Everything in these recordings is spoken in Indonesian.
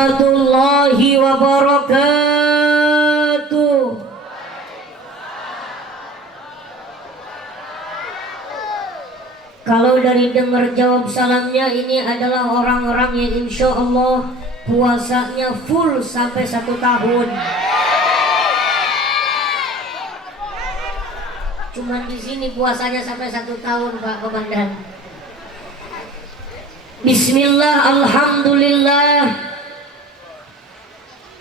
warahmatullahi wabarakatuh. Kalau dari dengar jawab salamnya, ini adalah orang-orang yang insya Allah puasanya full sampai 1 tahun. Cuman di sini puasanya sampai 1 tahun, Pak Komandan. Bismillah, alhamdulillah,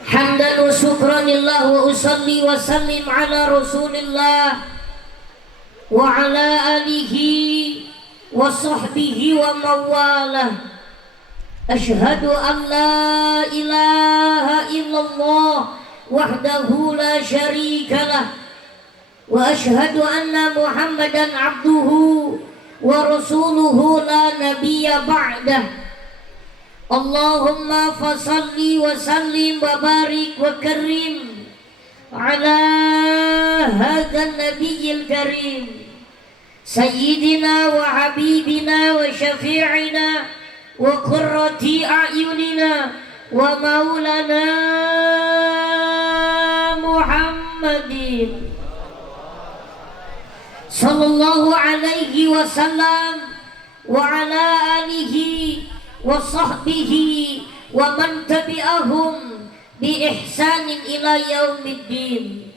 hamdan wa syukranillah, wa usalli wa sallim ala rasulillah wa ala alihi wa sahbihi wa mawalah. Ashhadu an la ilaha illallah wahdahu la syarikalah, wa ashhadu anna muhammadan abduhu wa rasuluhu la nabiyya ba'dah. Allahumma fasalli wa sallim wa barik wa karim ala hadzal nabiyyil karim sayyidina wa habibina wa syafi'ina wa qurrati a'yunina wa maulana Muhammadin sallallahu alaihi wasallam wa ala alihi wa sahbihi wa man tabi'ahum bi ihsanin ila yaumiddin.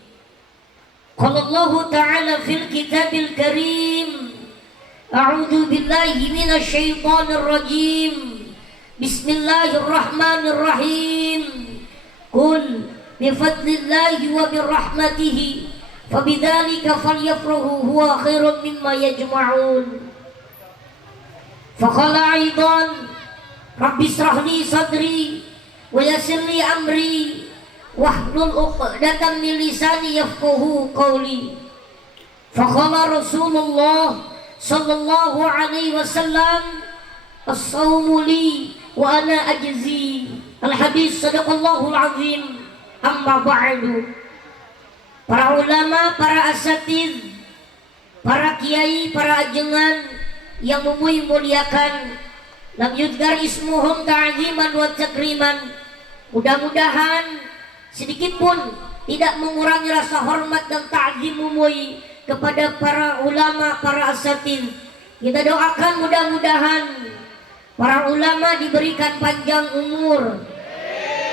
Qala Allah ta'ala fil kitabil karim, a'udzu billahi minasy syaithanir rajim, bismillahirrahmanirrahim, qul bi fadlillahi wa bi rahmatihi fabidzalika falyafrahu huwa khairun mimma yajma'un. Faqala aidan rabbi israh li sadri wa yassir li amri wahlul 'uqdatam min lisani yafqahu qawli. Faqala Rasulullah sallallahu alaihi wasallam as-shaumu li wa ana ajzi. Al-hadis sadaqallahul azim. Amma ba'du. Para ulama, para asatidz, para kiai, para ajengan yang muliakan, lam yudgar ismuhum ta'ziman wa takriman. Mudah-mudahan sedikit pun tidak mengurangi rasa hormat dan ta'zim umui kepada para ulama, para asatidz. Kita doakan mudah-mudahan para ulama diberikan panjang umur,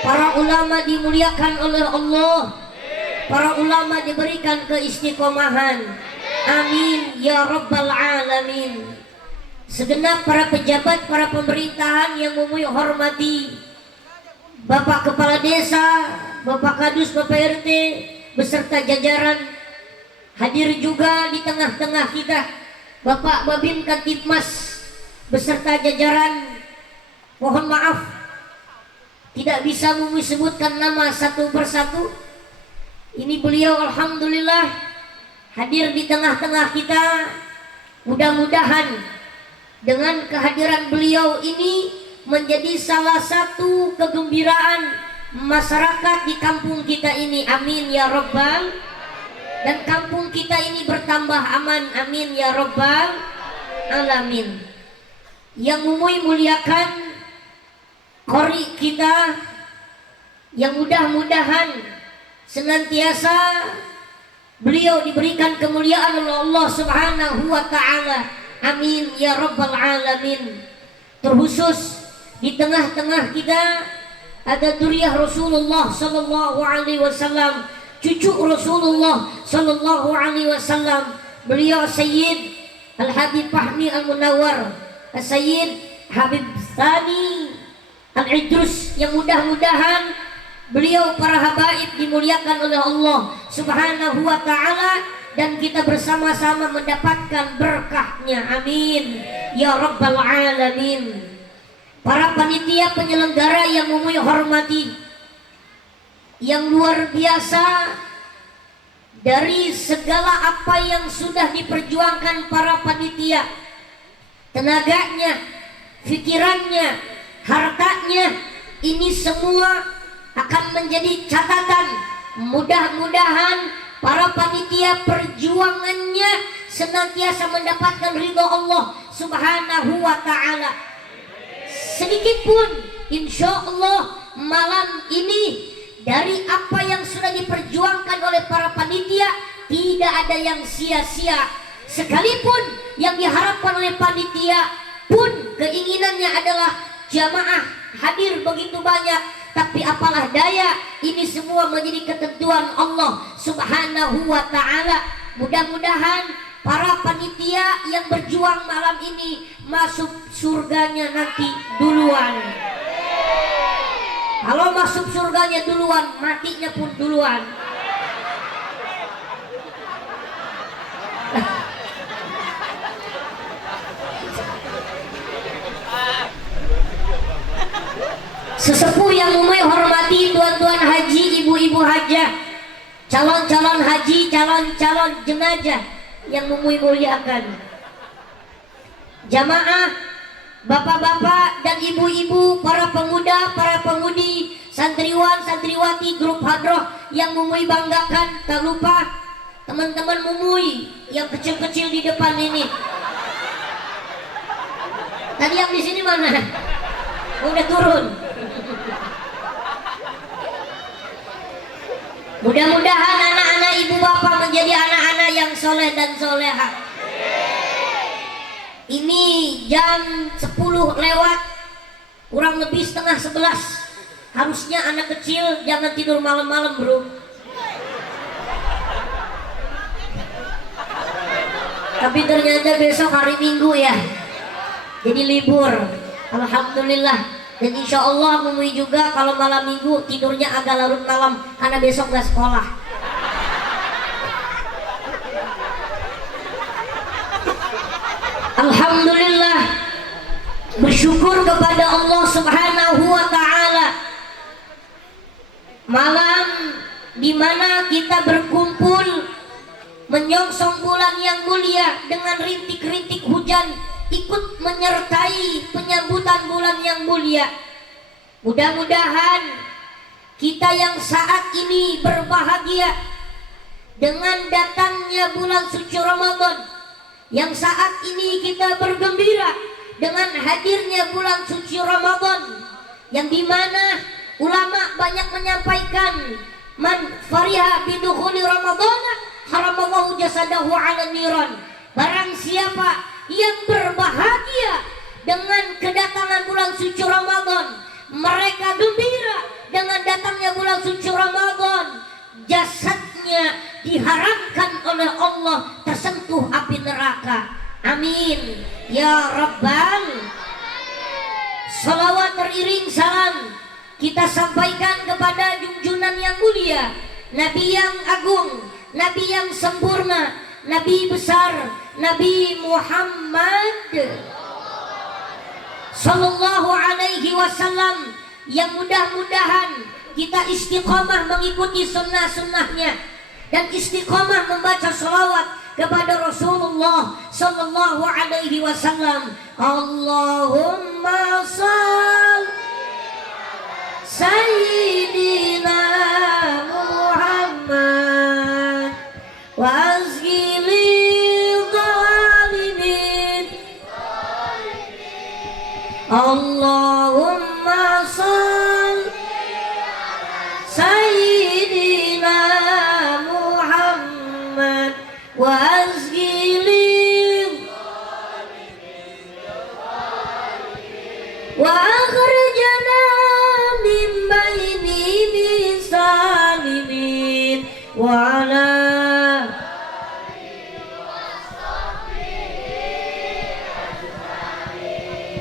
para ulama dimuliakan oleh Allah, para ulama diberikan keistiqomahan. Amin ya rabbal alamin. Segenap para pejabat, para pemerintahan yang memuji hormati, Bapak Kepala Desa, Bapak Kadus, Bapak RT beserta jajaran, hadir juga di tengah-tengah kita Bapak Babin Kantipmas beserta jajaran. Mohon maaf tidak bisa menyebutkan nama satu persatu. Ini beliau alhamdulillah hadir di tengah-tengah kita. Mudah-mudahan dengan kehadiran beliau ini menjadi salah satu kegembiraan masyarakat di kampung kita ini. Amin ya rabbal. Dan kampung kita ini bertambah aman. Amin ya rabbal alamin. Yang muliakan qori kita, yang mudah-mudahan senantiasa beliau diberikan kemuliaan oleh Allah Subhanahu wa ta'ala. Amin ya rabbal alamin. Terkhusus di tengah-tengah kita ada dzurriyyah Rasulullah sallallahu alaihi wasallam, cucu Rasulullah sallallahu alaihi wasallam. Beliau Sayyid Al-Habib Fahmi Al-Munawwar, Sayyid Habib Tsani Al-Idrus, yang mudah-mudahan beliau para habaib dimuliakan oleh Allah Subhanahu wa ta'ala, dan kita bersama-sama mendapatkan berkahnya. Amin ya rabbal alamin. Para panitia penyelenggara yang hormati, yang luar biasa dari segala apa yang sudah diperjuangkan para panitia, tenaganya, pikirannya, hartanya, ini semua akan menjadi catatan. Mudah-mudahan para panitia perjuangannya senantiasa mendapatkan ridha Allah Subhanahu wa ta'ala. Sedikit pun insya Allah malam ini dari apa yang sudah diperjuangkan oleh para panitia tidak ada yang sia-sia. Sekalipun yang diharapkan oleh panitia pun keinginannya adalah jamaah hadir begitu banyak, tapi apalah daya, ini semua menjadi ketentuan Allah Subhanahu wa ta'ala. Mudah-mudahan para panitia yang berjuang malam ini masuk surganya nanti duluan. Kalau masuk surganya duluan, matinya pun duluan. Sesepuh yang Umay hormati, tuan-tuan haji, ibu-ibu hajah, calon-calon haji, calon-calon jenazah yang Umay muliakan, jamaah, bapak-bapak dan ibu-ibu, para pemuda, para pemudi, santriwan, santriwati, grup hadroh yang Mumuy banggakan. Tak lupa teman-teman Mumuy yang kecil-kecil di depan ini. Tadi yang di sini mana? Udah turun. Mudah-mudahan anak-anak ibu bapak menjadi anak-anak yang soleh dan soleha. Ini jam 10 lewat, kurang lebih setengah 11. Harusnya anak kecil jangan tidur malam-malam, bro. Tapi ternyata besok hari Minggu ya, jadi libur. Alhamdulillah. Dan insya Allah Mumuy juga kalau malam Minggu tidurnya agak larut malam karena besok nggak sekolah. Alhamdulillah, bersyukur kepada Allah Subhanahu wa ta'ala, malam di mana kita berkumpul menyongsong bulan yang mulia dengan rintik-rintik hujan ikut menyertai penyambutan bulan yang mulia. Mudah-mudahan kita yang saat ini berbahagia dengan datangnya bulan suci Ramadan, yang saat ini kita bergembira dengan hadirnya bulan suci Ramadan, yang dimana ulama banyak menyampaikan, man fariha bidukhuli Ramadan haramallahu jasadahu ala niran. Barang siapa yang berbahagia dengan kedatangan bulan suci Ramadan, mereka gembira dengan datangnya bulan suci Ramadan, jasadnya diharamkan oleh Allah tersentuh api neraka. Amin ya Rabbal. Salawat teriring salam kita sampaikan kepada junjungan yang mulia, Nabi yang agung, Nabi yang sempurna, Nabi besar, Nabi Muhammad Sallallahu alaihi wasallam, yang mudah-mudahan kita istiqomah mengikuti sunnah-sunnahnya dan istiqomah membaca salawat kepada Rasulullah Sallallahu alaihi wasallam. Allahumma shalli Sayyidina Muhammad wa azgili zalimin. Allahumma shalli Sayyidina Muhammad wa azgili wa akhrijana min baini bisalimin wa ala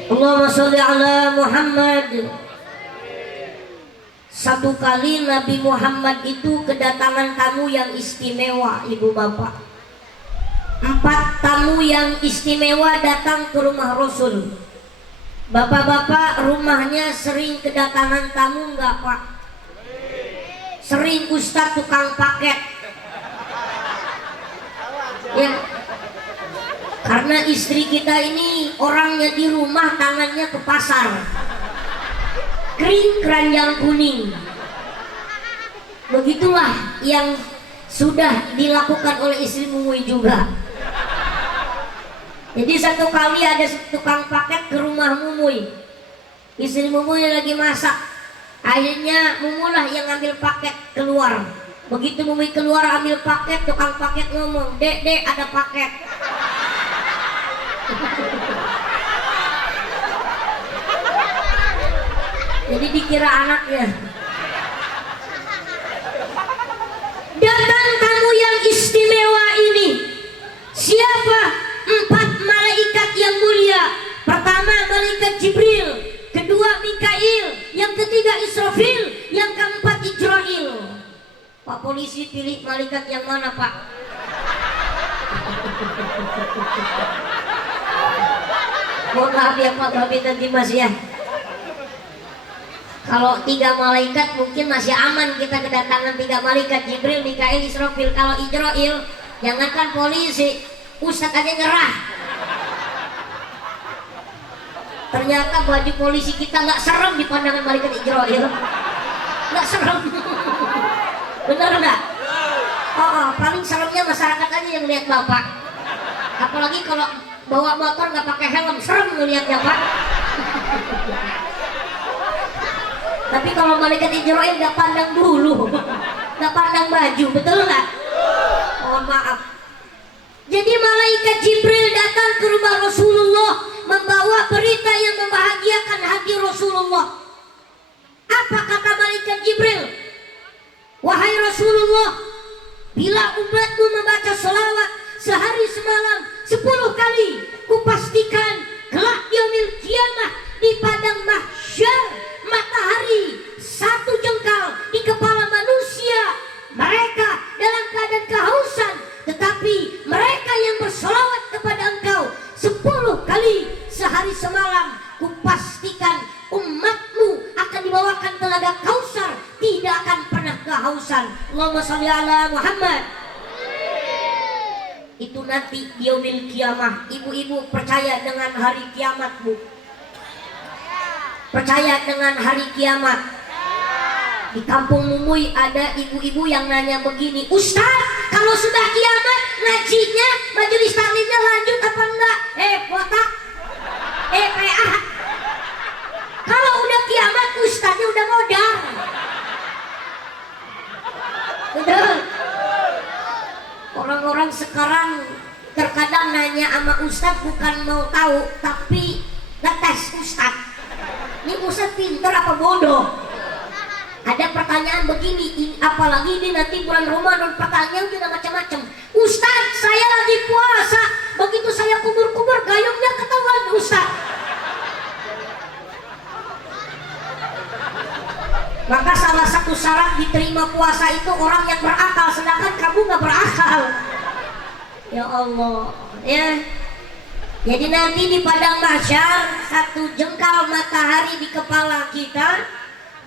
Allahumma sholli ala Muhammad. Satu kali Nabi Muhammad itu kedatangan tamu yang istimewa, ibu bapak. 4 tamu yang istimewa datang ke rumah Rasul. Bapak-bapak rumahnya sering kedatangan tamu enggak pak? Sering ustadz tukang paket. Ya, karena istri kita ini orangnya di rumah tangannya ke pasar, kering keranjang kuning. Begitulah yang sudah dilakukan oleh istri Mumuy juga. Jadi satu kali ada tukang paket ke rumah Mumuy, istri Mumuy lagi masak, Akhirnya Mumulah yang ngambil paket keluar. Begitu Mumi keluar ambil paket, tukang paket ngomong, "Dek, dek, ada paket." Jadi dikira anaknya. Datang tamu yang istimewa ini. Siapa? 4 malaikat yang mulia. Pertama malaikat Jibril, kedua Mikail, yang ketiga Israfil, yang keempat Ijrail. Pak polisi pilih malaikat yang mana, Pak? Mohon maaf ya Pak Babi dan Dimas ya. Kalau 3 malaikat mungkin masih aman, kita kedatangan 3 malaikat, Jibril, Mikail, Israfil. Kalau Ijrail, jangankan polisi, Ustadz aja nyerah. Ternyata baju polisi kita nggak serem di pandangan malaikat Ijrail. Nggak serem. Bener nggak? Oh, paling seremnya masyarakat aja yang lihat Bapak. Apalagi kalau bawa motor nggak pakai helm, serem ngeliatnya Pak. Tapi kalau malaikat Ijrail nggak pandang bulu, nggak pandang baju, betul nggak? Mohon maaf. Jadi malaikat Jibril datang ke rumah Rasulullah membawa berita yang membahagiakan hati Rasulullah. Apa kata malaikat Jibril? Wahai Rasulullah, bila umatmu membaca selawat sehari semalam 10 kali, kupastikan kelak yaumil kiamah di padang mahsyar matahari 1 jengkal di kepala manusia, mereka dalam keadaan kehausan, tetapi mereka yang berselawat kepada engkau 10 kali sehari semalam, kupastikan umatmu akan dibawakan telaga Kausar, tidak akan pernah kehausan. Allahumma sholli ala Muhammad. Itu nanti yaumil kiamah. Ibu-ibu percaya dengan hari kiamat, Bu? Percaya dengan hari kiamat? Di kampung Mumuy ada ibu-ibu yang nanya begini, "Ustaz, kalau sudah kiamat ngajinya, majelis taklimnya lanjut apa enggak?" Botak, PA. Kalau udah kiamat ustaznya udah modal. Betul. Orang-orang sekarang terkadang nanya sama ustaz bukan mau tahu, tapi ngetes ustaz. Ini ustaz pinter apa bodoh? Ada pertanyaan begini, apalagi ini nanti bulan Ramadan, pertanyaan juga macam-macam. "Ustaz, saya lagi puasa, begitu saya kubur-kubur gayungnya ketahuan ustaz." Maka salah satu syarat diterima puasa itu orang yang berakal, sedangkan kamu nggak berakal. Ya Allah, ya. Jadi nanti di padang mahsyar 1 jengkal matahari di kepala kita,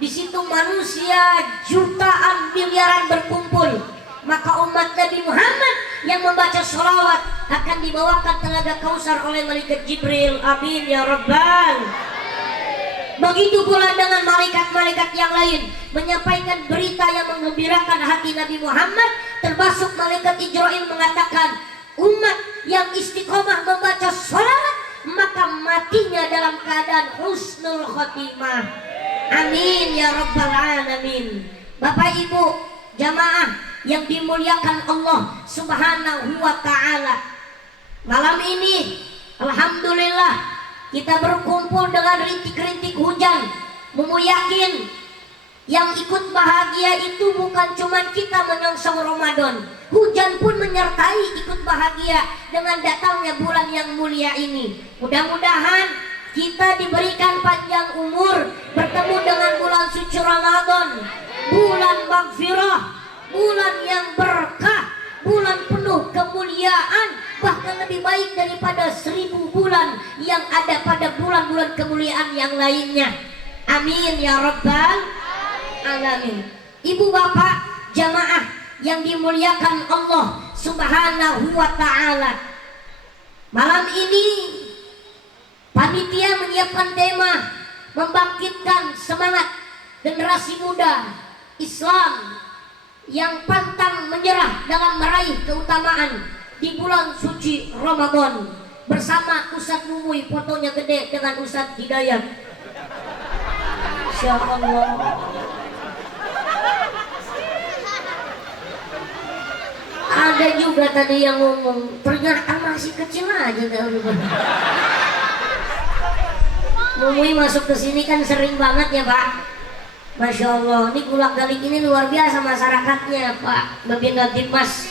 di situ manusia jutaan miliaran berkumpul. Maka umat Nabi Muhammad yang membaca sholawat akan dibawakan telaga Kausar oleh malaikat Jibril. Amin ya Rabbal. Begitu pula dengan malaikat-malaikat yang lain menyampaikan berita yang menggembirakan hati Nabi Muhammad, termasuk malaikat Ijrail mengatakan, umat yang istiqomah membaca sholawat maka matinya dalam keadaan husnul khotimah. Amin ya Rabbal Alamin. Bapak Ibu jamaah yang dimuliakan Allah Subhanahu wa Ta'ala, malam ini alhamdulillah kita berkumpul dengan rintik-rintik hujan. Mumu yakin yang ikut bahagia itu bukan cuma kita menyongsong Ramadan, hujan pun menyertai ikut bahagia dengan datangnya bulan yang mulia ini. Mudah-mudahan kita diberikan panjang umur bertemu dengan bulan suci Ramadan, bulan maghfirah, bulan yang berkah, bulan penuh kemuliaan, bahkan lebih baik daripada 1000 bulan yang ada pada bulan-bulan kemuliaan yang lainnya. Amin ya Rabbal Alamin. Ibu bapak jamaah yang dimuliakan Allah Subhanahu wa Ta'ala, malam ini panitia menyiapkan tema membangkitkan semangat generasi muda Islam yang pantang menyerah dalam meraih keutamaan di bulan suci Ramadan, bersama Ustadz Mumuy, fotonya gede dengan Ustadz Hidayat. Masya Allah. Ada juga tadi yang ngomong, ternyata masih kecil aja. Mumui masuk ke sini kan sering banget ya Pak. Masya Allah, ini Bulak Galik ini luar biasa masyarakatnya Pak Babinda Dimas.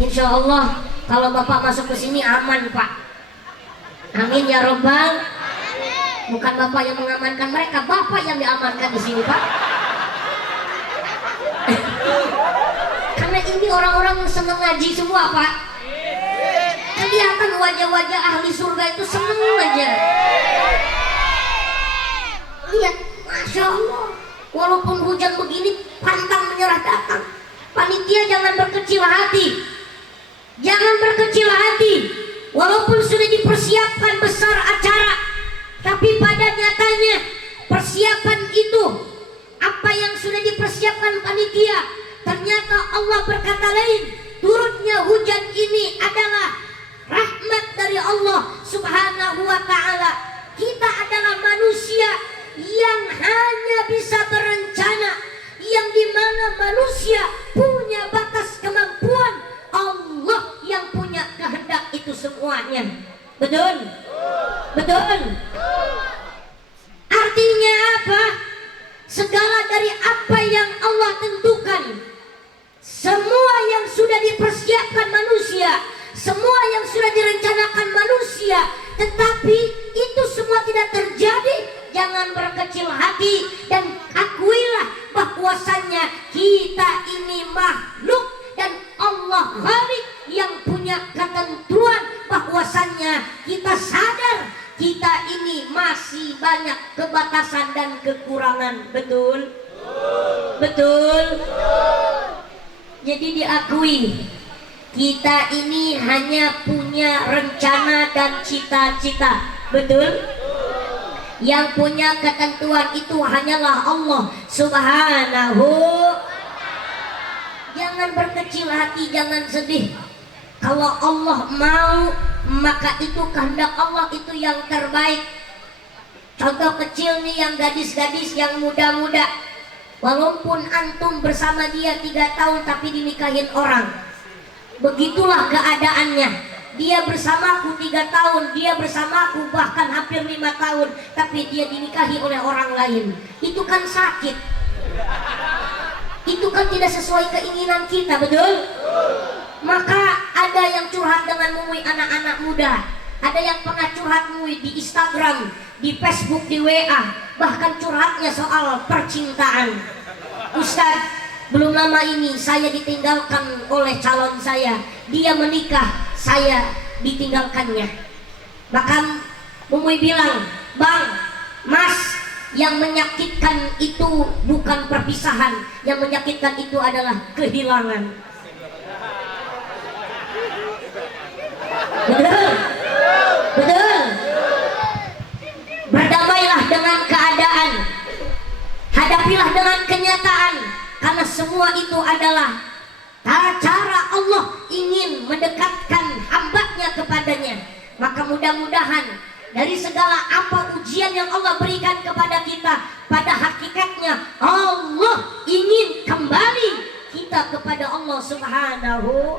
Insya Allah kalau Bapak masuk ke sini aman Pak. Amin ya Robbal. Bukan Bapak yang mengamankan mereka, Bapak yang diamankan di sini Pak. Karena ini orang-orang yang senang ngaji semua Pak. Kelihatan wajah-wajah ahli surga itu senang aja. Lihat, Masya Allah. Walaupun hujan begini, pantang menyerah datang. Panitia jangan berkecil hati. Jangan berkecil hati. Walaupun sudah dipersiapkan besar acara, tapi pada nyatanya persiapan itu, apa yang sudah dipersiapkan panitia, ternyata Allah berkata lain. Turunnya hujan ini adalah rahmat dari Allah Subhanahu wa ta'ala. Kita adalah manusia yang hanya bisa berencana, yang dimana manusia punya batas kemampuan, Allah yang punya kehendak itu semuanya. Betul? Betul? Artinya apa? Segala dari apa yang Allah tentukan, semua yang sudah dipersiapkan manusia, semua yang sudah direncanakan manusia, tetapi itu semua tidak terjadi. Jangan berkecil hati dan akuilah bahwasannya kita ini makhluk dan Allah Khalik yang punya ketentuan, bahwasannya kita sadar kita ini masih banyak kebatasan dan kekurangan. Betul? Betul? Jadi diakui kita ini hanya punya rencana dan cita-cita. Betul? Yang punya ketentuan itu hanyalah Allah Subhanahu. Jangan berkecil hati, jangan sedih. Kalau Allah mau, maka itu kehendak Allah, itu yang terbaik. Contoh kecil nih, yang gadis-gadis yang muda-muda, walaupun antum bersama dia 3 tahun tapi dinikahin orang, begitulah keadaannya. Dia bersamaku 3 tahun, dia bersamaku bahkan hampir 5 tahun, tapi dia dinikahi oleh orang lain. Itu kan sakit. Itu kan tidak sesuai keinginan kita, betul? Maka ada yang curhat dengan Mumui anak-anak muda. Ada yang pernah curhat Mumui di Instagram, di Facebook, di WA, bahkan curhatnya soal percintaan. Ustaz, belum lama ini saya ditinggalkan oleh calon saya. Dia menikah, saya ditinggalkannya. Bahkan Mumui bilang, Bang, Mas, yang menyakitkan itu bukan perpisahan, yang menyakitkan itu adalah kehilangan. Betul? Betul? Berdamailah dengan keadaan, hadapilah dengan kenyataan, karena semua itu adalah cara Allah ingin mendekatkan hambanya kepadanya. Maka mudah-mudahan dari segala apa ujian yang Allah berikan kepada kita, pada hakikatnya Allah ingin kembali kita kepada Allah Subhanahu.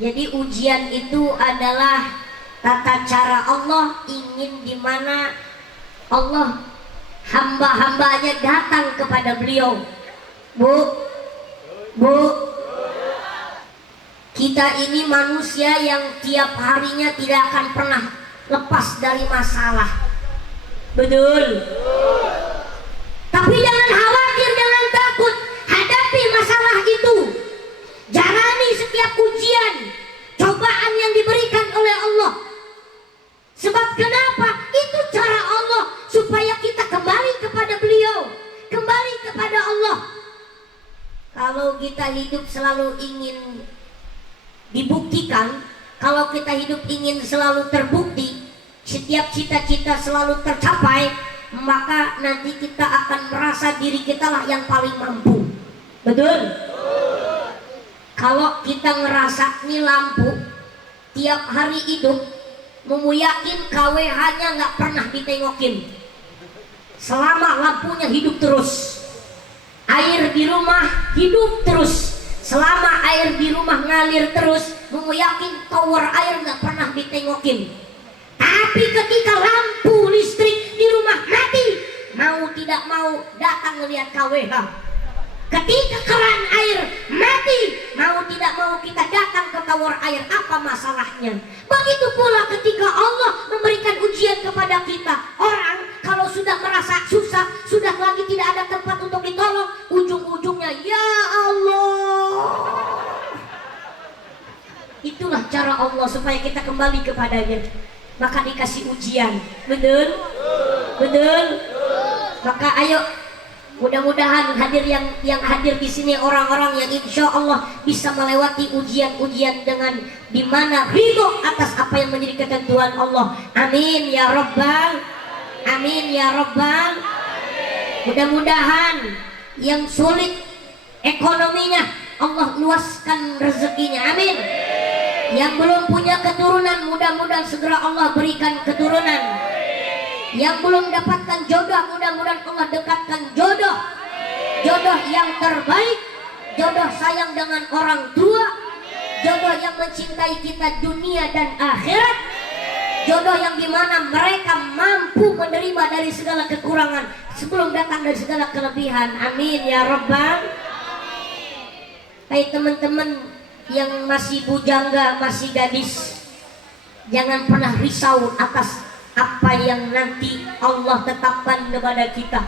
Jadi ujian itu adalah tata cara Allah, ingin dimana Allah hamba-hambanya datang kepada beliau. Bu, kita ini manusia yang tiap harinya tidak akan pernah lepas dari masalah. Betul? Tapi jangan khawatir, jangan takut. Hadapi masalah itu. Jalani setiap ujian, cobaan yang diberikan oleh Allah. Sebab kenapa? Itu cara Allah supaya kita kembali kepada beliau, kembali kepada Allah. Kalau kita hidup selalu ingin dibuktikan, kalau kita hidup ingin selalu terbukti, setiap cita-cita selalu tercapai, maka nanti kita akan merasa diri kita lah yang paling mampu. Betul? Kalau kita ngerasa ini lampu tiap hari hidup, Mumu yakin KWH-nya nggak pernah ditengokin. selama lampunya hidup terus, air di rumah hidup terus, selama air di rumah ngalir terus, Mumu yakin tower air nggak pernah ditengokin. Tapi ketika lampu listrik di rumah mati, mau tidak mau datang melihat KWH. Ketika keran air mati, mau tidak mau kita datang ke tower air. Apa masalahnya? Begitu pula ketika Allah memberikan ujian kepada kita. Orang kalau sudah merasa susah, sudah lagi tidak ada tempat untuk ditolong, ujung-ujungnya ya Allah. Itulah cara Allah supaya kita kembali kepadanya. Maka dikasih ujian. Betul? Betul? Maka ayo, mudah-mudahan yang hadir di sini orang-orang yang insya Allah bisa melewati ujian-ujian dengan dimana ridho atas apa yang menjadi ketentuan Allah. Amin ya Rabbal. Amin ya Rabbal. Mudah-mudahan yang sulit ekonominya Allah luaskan rezekinya. Amin. Yang belum punya keturunan, mudah-mudahan segera Allah berikan keturunan. Yang belum dapatkan jodoh, mudah-mudahan Allah dekatkan jodoh. Jodoh yang terbaik, jodoh sayang dengan orang tua, jodoh yang mencintai kita dunia dan akhirat, jodoh yang dimana mereka mampu menerima dari segala kekurangan sebelum datang dari segala kelebihan. Amin ya Rabbal. Hai teman-teman yang masih bujangga, masih gadis, jangan pernah risau atas apa yang nanti Allah tetapkan kepada kita.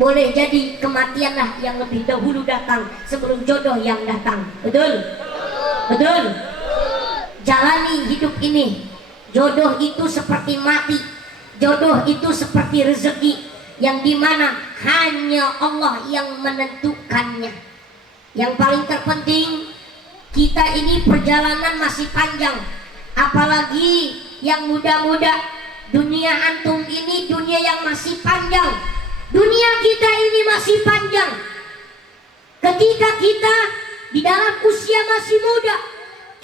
Boleh jadi kematianlah yang lebih dahulu datang sebelum jodoh yang datang. Betul? Betul? Jalani hidup ini. Jodoh itu seperti mati, jodoh itu seperti rezeki yang dimana hanya Allah yang menentukannya. Yang paling terpenting, kita ini perjalanan masih panjang, apalagi yang muda-muda. Dunia antum ini dunia yang masih panjang, dunia kita ini masih panjang. Ketika kita di dalam usia masih muda,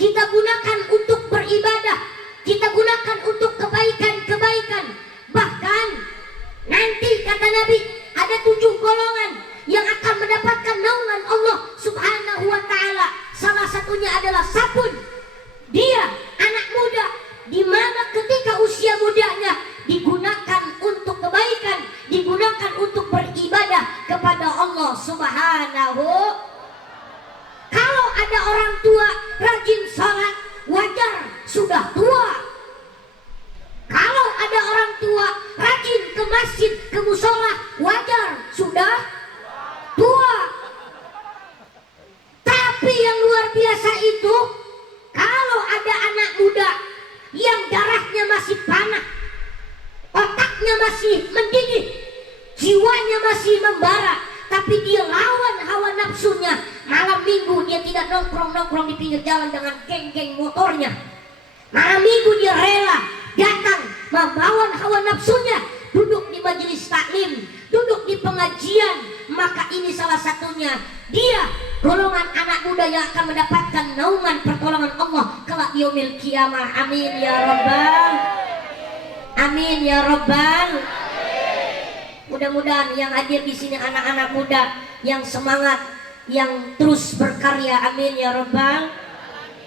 kita gunakan untuk beribadah, kita gunakan untuk kebaikan-kebaikan. Bahkan nanti kata Nabi ada 7 golongan yang akan mendapatkan naungan Allah Subhanahu wa ta'ala. Salah satunya adalah sabun. Dia anak muda, di mana ketika usia mudanya digunakan untuk kebaikan, digunakan untuk beribadah kepada Allah Subhanahu. Kalau ada orang tua rajin sholat, wajar sudah tua. Kalau ada orang tua rajin ke masjid, ke musola, wajar sudah tua. Tapi yang luar biasa itu, kalau ada anak muda yang darahnya masih panas, otaknya masih mendidih, jiwanya masih membara, tapi dia lawan hawa nafsunya. Malam minggu dia tidak nongkrong-nongkrong di pinggir jalan dengan geng-geng motornya. Malam minggu dia rela datang melawan hawa nafsunya, duduk di majelis taklim, duduk di pengajian. Maka ini salah satunya, dia golongan anak muda yang akan mendapatkan naungan pertolongan Allah kelak yaumil kiamah. Amin ya Rabbal. Amin ya Rabbal. Mudah-mudahan yang hadir di sini anak-anak muda yang semangat, yang terus berkarya. Amin ya Rabbal.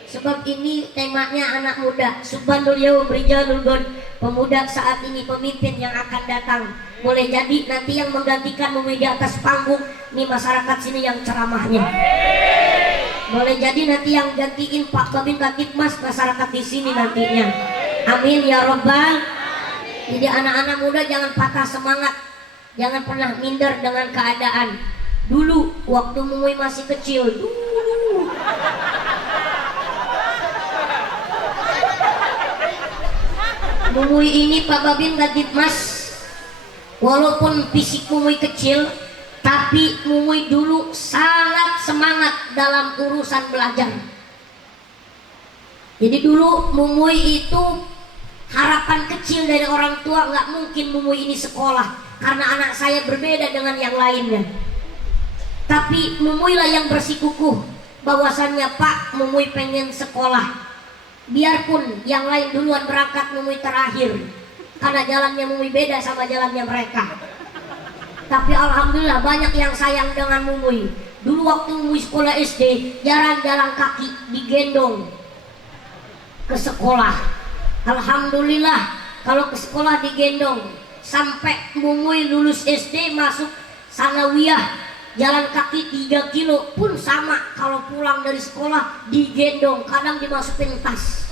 Sebab ini temanya anak muda. Subhanul yaum rijalul ghad. Pemuda saat ini, pemimpin yang akan datang. Boleh jadi nanti yang menggantikan di atas panggung ini masyarakat sini yang ceramahnya. Boleh jadi nanti yang gantiin Pak Babin Katibmas masyarakat di sini nantinya. Amin ya Rabbal. Jadi anak-anak muda jangan patah semangat, jangan pernah minder dengan keadaan. Dulu waktu Mumuy masih kecil, Mumuy ini Pak Babin Katibmas, walaupun fisik Mumuy kecil, tapi Mumuy dulu sangat semangat dalam urusan belajar. Jadi dulu Mumuy itu harapan kecil dari orang tua, nggak mungkin Mumuy ini sekolah karena anak saya berbeda dengan yang lainnya. Tapi Mumuy lah yang bersikukuh bahwasannya, Pak, Mumuy pengen sekolah. Biarpun yang lain duluan berangkat, Mumuy terakhir, karena jalannya Mumuy beda sama jalannya mereka. Tapi alhamdulillah banyak yang sayang dengan Mumuy. Dulu waktu Mumuy sekolah SD, jalan-jalan kaki digendong ke sekolah. Alhamdulillah kalau ke sekolah digendong sampai Mumuy lulus SD masuk sanawiyah, jalan kaki 3 kilo pun sama. Kalau pulang dari sekolah digendong, kadang dimasukin tas.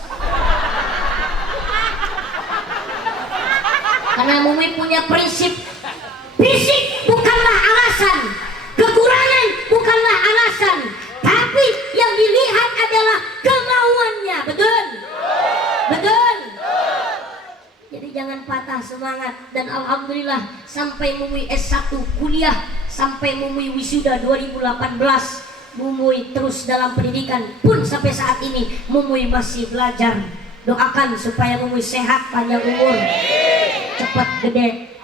Karena Mumuy punya prinsip, fisik bukanlah alasan, kekurangan bukanlah alasan, tapi yang dilihat adalah kemauannya. Betul? Betul? Jadi jangan patah semangat. Dan alhamdulillah sampai Mumuy S1 kuliah, sampai Mumuy wisuda 2018, Mumuy terus dalam pendidikan. Pun sampai saat ini Mumuy masih belajar. Doakan supaya Mumuy sehat, panjang umur, cepat gede.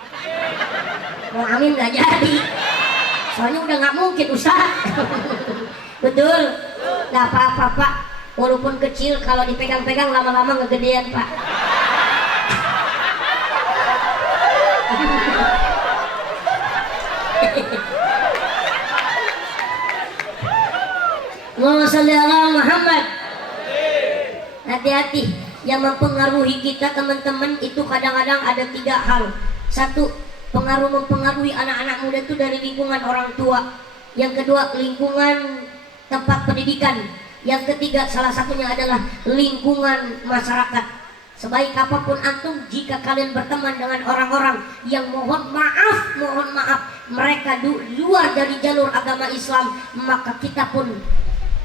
Mau amin gak jadi, soalnya udah gak mungkin Ustaz. Betul? Gak apa-apa Pak, walaupun kecil kalau dipegang-pegang lama-lama ngegedean Pak. Allahumma sholli ala Muhammad. Hati-hati, yang mempengaruhi kita teman-teman itu kadang-kadang ada 3 hal. 1, mempengaruhi anak-anak muda itu dari lingkungan orang tua. Yang kedua, lingkungan tempat pendidikan. Yang ketiga, salah satunya adalah lingkungan masyarakat. Sebaik apapun antum, jika kalian berteman dengan orang-orang yang mohon maaf mereka luar dari jalur agama Islam, maka kita pun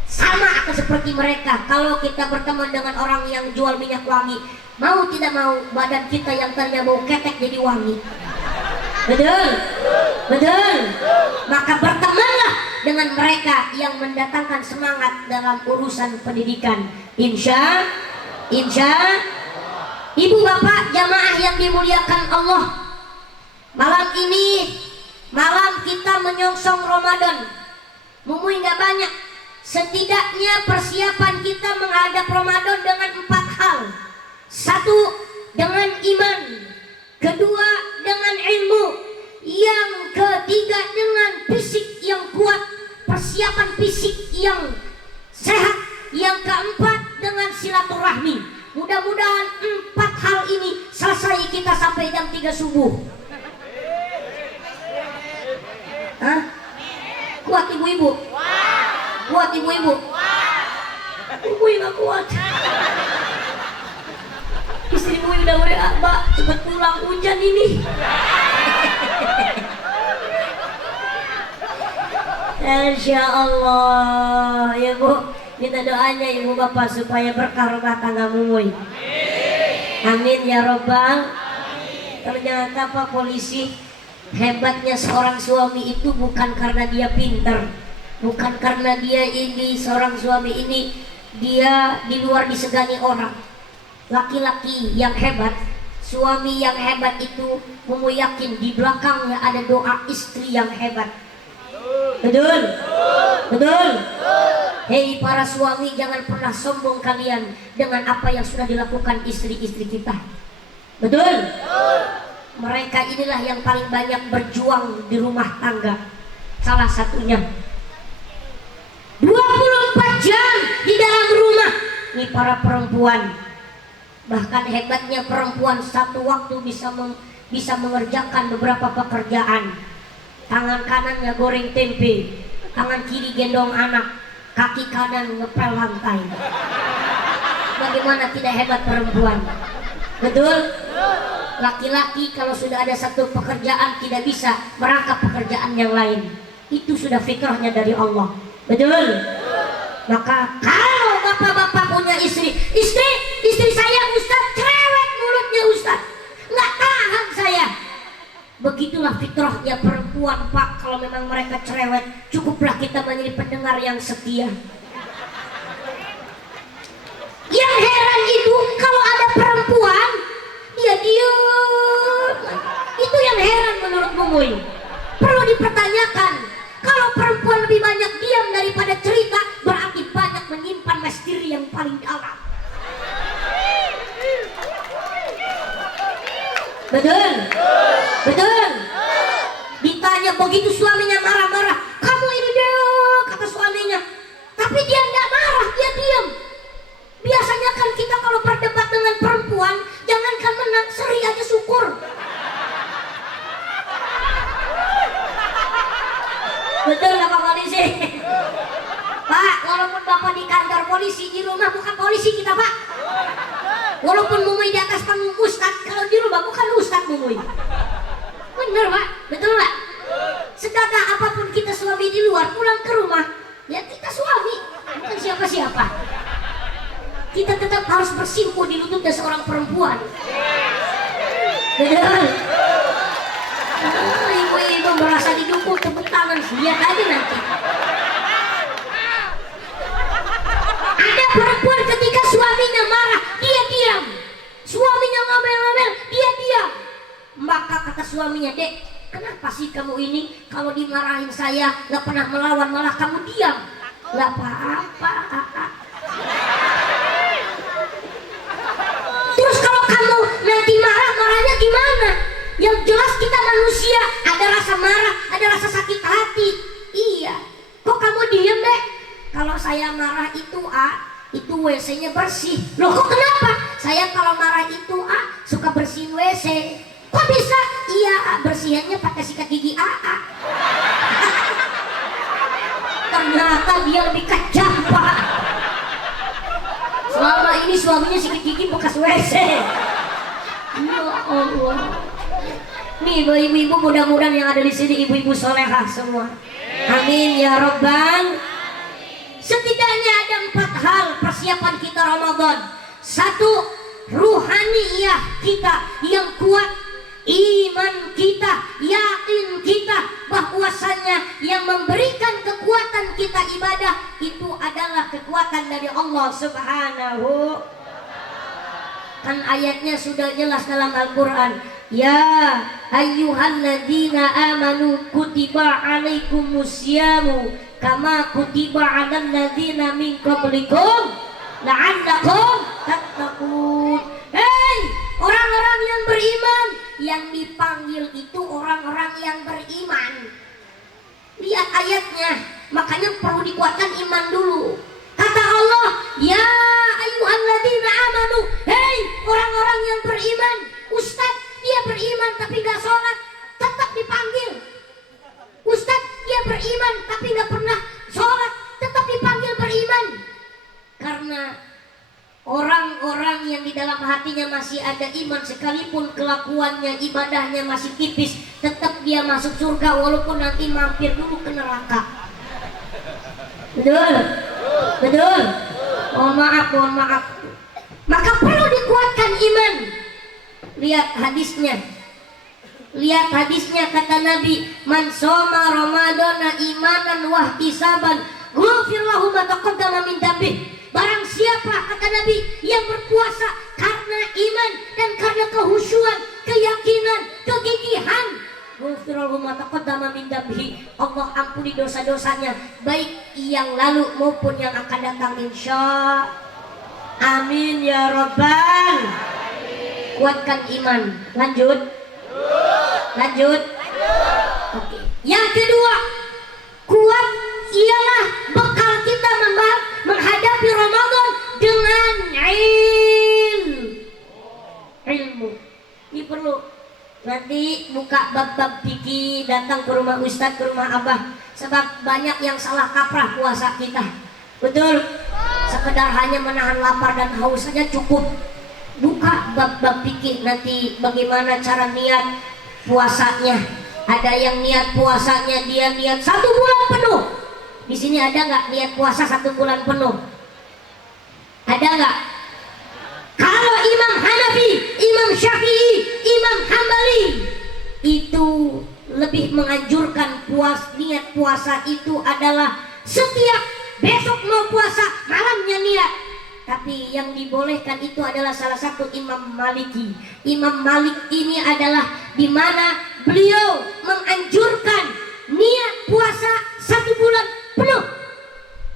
sama akan seperti mereka. Kalau kita berteman dengan orang yang jual minyak wangi, mau tidak mau badan kita yang tadinya bau ketek jadi wangi. Betul? Betul? Maka bertemanlah dengan mereka yang mendatangkan semangat dalam urusan pendidikan. Insya Ibu bapak jamaah yang dimuliakan Allah, malam ini malam kita menyongsong Ramadan. Mumuy nggak banyak, setidaknya persiapan kita menghadap Ramadan dengan 4 hal. 1, dengan iman. 2, dengan ilmu. Yang ketiga, dengan fisik yang kuat, persiapan fisik yang sehat. Yang keempat, dengan silaturahmi. Mudah-mudahan 4 hal ini selesai kita sampai jam 3 subuh. Hah? Kuat ibu-ibu? Kuat ibu-ibu? Ibu nggak kuat. Istri ibu udah WA, Mbak, cepet pulang, hujan ini. Insya Allah ya Bu, minta doanya ibu bapak supaya berkah rumah tangga Mumuy. Amin ya robbal. Ternyata Pak Polisi, hebatnya seorang suami itu bukan karena dia pintar, bukan karena dia ini seorang suami ini dia di luar disegani orang. Laki-laki yang hebat, suami yang hebat itu Mumuy yakin di belakangnya ada doa istri yang hebat. Betul? Betul? Hei para suami, jangan pernah sombong kalian dengan apa yang sudah dilakukan istri-istri kita. Betul? Mereka inilah yang paling banyak berjuang di rumah tangga. Salah satunya 24 jam di dalam rumah. Ini para perempuan. Bahkan hebatnya perempuan satu waktu bisa mengerjakan beberapa pekerjaan. Tangan kanannya goreng tempe, tangan kiri gendong anak, kaki kanan ngepel lantai. Bagaimana tidak hebat perempuan? Betul? Laki-laki kalau sudah ada satu pekerjaan tidak bisa merangkap pekerjaan yang lain. Itu sudah fitrahnya dari Allah. Betul? Maka kalau bapak-bapak punya istri saya Ustaz cerewet mulutnya Ustaz, nggak tahan saya. Begitulah fitrahnya perempuan Pak. Kalau memang mereka cerewet, cukuplah kita menjadi pendengar yang setia. Yang heran itu kalau ada perempuan dia diam. Itu yang heran menurut Mumuy. Perlu dipertanyakan. Kalau perempuan lebih banyak diam daripada cerita, berarti banyak menyimpan misteri yang paling dalam. Betul? Betul? Ditanya Pak polisi. Pak, walaupun Bapak di kantor polisi, di rumah bukan polisi kita, Pak. Walaupun mumui di atas panggung ustad, kalau di rumah bukan ustad mumui. Bener, Pak, betul, Pak. Segagah apapun kita suami di luar, pulang ke rumah, ya kita suami, bukan siapa-siapa. Kita tetap harus bersimpuh di lututnya seorang perempuan. Betul. Ibu-ibu merasa didukung, tepuk tangan, lihat aja nanti. Ada perempuan ketika suaminya marah, dia diam. Suaminya ngomel-ngomel, dia diam. Maka kata suaminya, "Dek, kenapa sih kamu ini kalau dimarahin saya gak pernah melawan, malah kamu diam?" "Gak apa-apa, Aa." "Terus kalau kamu nanti marah-marahnya gimana? Yang jelas kita manusia, ada rasa marah, ada rasa sakit hati." "Iya." "Kok kamu diem, Dek?" "Kalau saya marah itu, itu WC-nya bersih." "Loh, kok kenapa?" "Saya kalau marah itu, suka bersihin WC." "Kok bisa?" "Iya, bersihannya pakai sikat gigi AA." Ternyata dia lebih kejam, Pak. Selama ini suaminya sikat gigi bekas WC. Ya Allah. Nih ibu-ibu, mudah-mudahan yang ada di sini ibu-ibu solehah semua. Amin ya Rabbal. Setidaknya ada 4 hal persiapan kita Ramadan. 1, ruhaniyah kita yang kuat, iman kita, yakin kita bahwasannya yang memberikan kekuatan kita ibadah itu adalah kekuatan dari Allah Subhanahu. Kan ayatnya sudah jelas dalam Al-Quran. Ya ayyuhalladzina amanu kutiba alaikumusyamu kama kutiba alal ladzina min qablikum la'allakum tattaqun. Hei orang-orang yang beriman, yang dipanggil itu orang-orang yang beriman. Lihat ayatnya, makanya perlu dikuatkan iman dulu. Kata Allah, ya ayyuhalladzina amanu, hei orang-orang yang beriman. Ustaz, dia beriman tapi gak sholat, tetap dipanggil. Ustaz, dia beriman tapi gak pernah sholat, tetap dipanggil beriman. Karena orang-orang yang di dalam hatinya masih ada iman, sekalipun kelakuannya, ibadahnya masih tipis, tetap dia masuk surga walaupun nanti mampir dulu ke neraka. Betul? Betul? Mohon maaf. Maka perlu dikuatkan iman. Lihat hadisnya kata Nabi, man shoma ramadana imanan wahtisaban ghufir lahu ma taqaddama min dhanbi. Barang siapa, kata Nabi, yang berpuasa karena iman dan karena kehusyuan, keyakinan, kegigihan, ghufir lahu ma taqaddama min dhanbi, Allah ampuni dosa-dosanya, baik yang lalu maupun yang akan datang, insya. Amin ya Rabbal. Kuatkan iman. Lanjut. Oke. Yang kedua, kuat ialah bekal kita menghadapi Ramadan dengan ilmu. Ini perlu. Nanti buka bab-bab fikih, datang ke rumah ustadz, ke rumah abah. Sebab banyak yang salah kaprah puasa kita. Betul. Sekedar hanya menahan lapar dan haus saja cukup. Buka bab-bab fikih, nanti bagaimana cara niat puasanya. Ada yang niat puasanya dia niat 1 bulan penuh. Di sini ada nggak niat puasa 1 bulan penuh? Ada nggak? Kalau Imam Hanafi, Imam Syafi'i, Imam Hambali itu lebih menganjurkan niat puasa itu adalah setiap besok mau puasa malamnya niat. Tapi yang dibolehkan itu adalah salah satu Imam Maliki. Imam Malik ini adalah di mana beliau menganjurkan niat puasa 1 bulan penuh.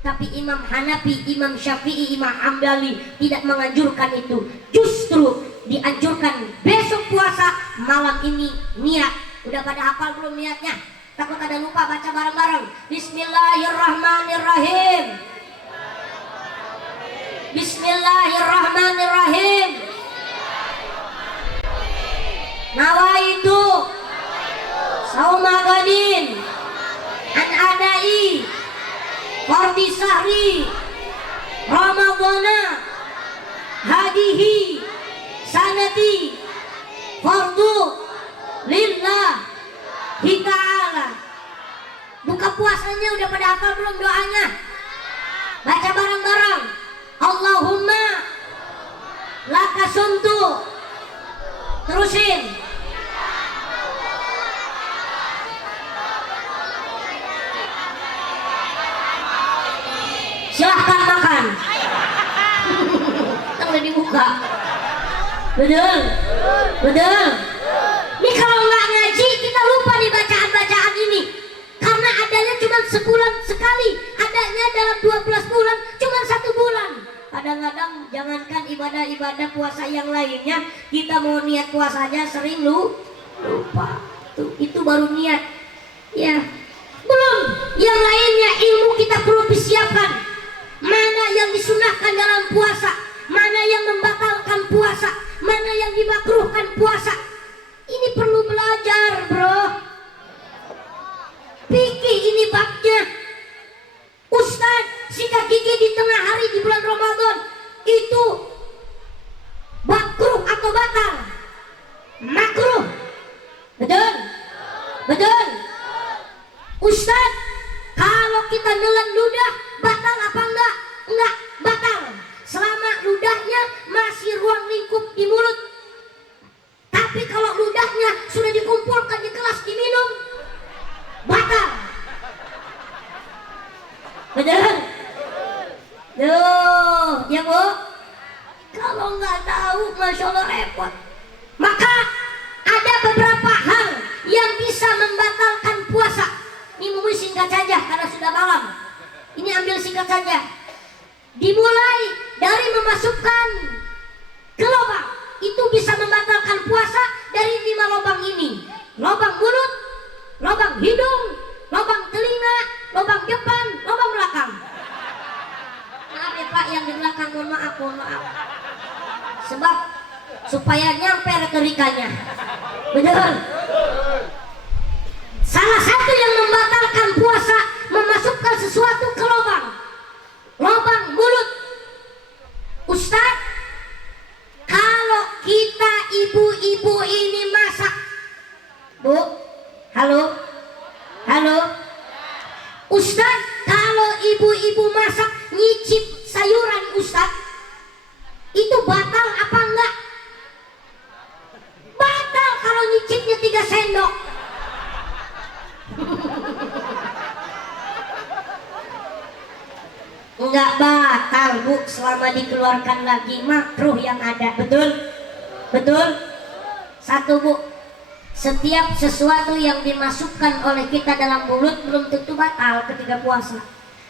Tapi Imam Hanafi, Imam Syafi'i, Imam Hambali tidak menganjurkan itu. Justru dianjurkan besok puasa, malam ini niat. Udah pada hafal belum niatnya? Takut ada lupa, baca bareng-bareng. Bismillahirrahmanirrahim. Bismillahirrahmanirrahim. Nawaitu sauma gadin an adai Fardi Sahri Ramadana Hadihi Sanati Fardu Lillah Ta'ala. Buka puasanya udah pada hafal belum doanya? Baca bareng-bareng. Allahumma laka sumtu. Terusin. Silahkan makan. Udah dibuka. Betul. Betul. Ini kalau nggak ngaji kita lupa nih bacaan-bacaan ini. Karena adanya cuma sebulan sekali, adanya dalam 12 bulan cuma 1 bulan. Kadang-kadang jangankan ibadah-ibadah puasa yang lainnya, kita mau niat puasanya sering lupa. Itu baru niat. Ya, belum. Yang lainnya ilmu kita perlu disiapkan. Mana yang disunahkan dalam puasa, mana yang membatalkan puasa, mana yang dimakruhkan puasa. Ini perlu belajar, bro. Fikih ini babnya. Ustadz, sikat gigi di tengah hari di bulan Ramadan itu makruh atau batal? Makruh. Betul? Betul? Ustadz, kalau kita nelan ludah batal apa enggak? Enggak, batal. Selama ludahnya masih ruang lingkup di mulut. Tapi kalau ludahnya sudah dikumpulkan di gelas diminum, batal. Betul? Duh, ya Bu. Kalau nggak tahu, masya Allah repot. Maka ada beberapa hal yang bisa membatalkan puasa. Ini mungkin singkat saja karena sudah malam. Ini ambil singkat saja. Dimulai dari memasukkan ke lubang. Itu bisa membatalkan puasa dari 5 lubang ini. Lubang mulut, lubang hidung, lubang telinga, lubang depan, lubang belakang. Maaf ya Pak, yang di belakang mohon maaf. Sebab supaya nyampe retorikanya. Betul. Salah satu yang membatalkan puasa memasukkan sesuatu ke lubang. Lubang mulut. Ustaz, kalau kita ibu-ibu ini masak, Bu, halo, Ustaz, kalau ibu-ibu masak nyicip sayuran Ustaz, itu batal apa enggak? Batal kalau nyicipnya 3 sendok. Enggak batal Bu, selama dikeluarkan lagi makruh yang ada. Betul? Betul? 1 Bu, setiap sesuatu yang dimasukkan oleh kita dalam mulut belum tentu batal ketika puasa,